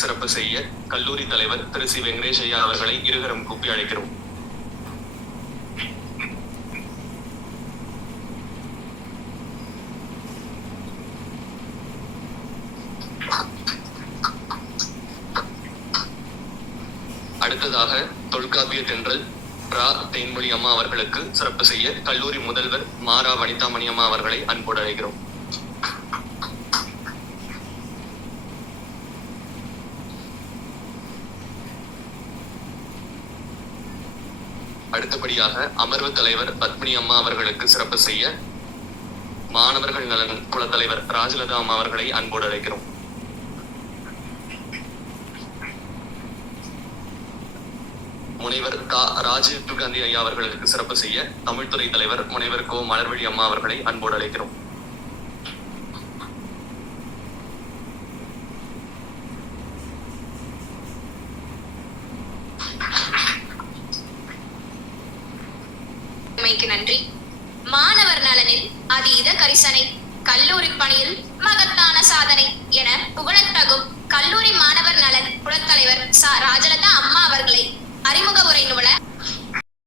சிறப்பு செய்ய கல்லூரி தலைவர் திரு சி வெங்கடேஷ் ஐயா அவர்களை இருகரம் கூப்பி அழைக்கிறோம். அடுத்ததாக தொல்காப்பிய தென்றல் ரா தேன்மொழி அம்மா அவர்களுக்கு சிறப்பு செய்ய கல்லூரி முதல்வர் மாரா வனிதாமணி அம்மா அவர்களை அன்போடு அழைக்கிறோம். அடுத்தபடியாக அமர்வு தலைவர் பத்மினி அம்மா அவர்களுக்கு சிறப்பு செய்ய மாணவர்கள் நலன் குல தலைவர் ராஜலதா அம்மா அவர்களை அன்போடு அழைக்கிறோம். முனைவர் கா ராஜீவ் காந்தி ஐயா அவர்களுக்கு சிறப்பு செய்ய தமிழ்துறை தலைவர் முனைவர் கோ மலர்வழி அம்மா அவர்களை அன்போடு அழைக்கிறோம். உண்மைக்கு நன்றி. மாணவர் நலனில் அதீத கரிசனை கல்லூரி பணியில் மகத்தான சாதனை என புகழத்தகும் கல்லூரி மாணவர் நலன் குலத்தலைவர் ச. ராஜலதா அம்மா அவர்களை அறிமுக உரை நூல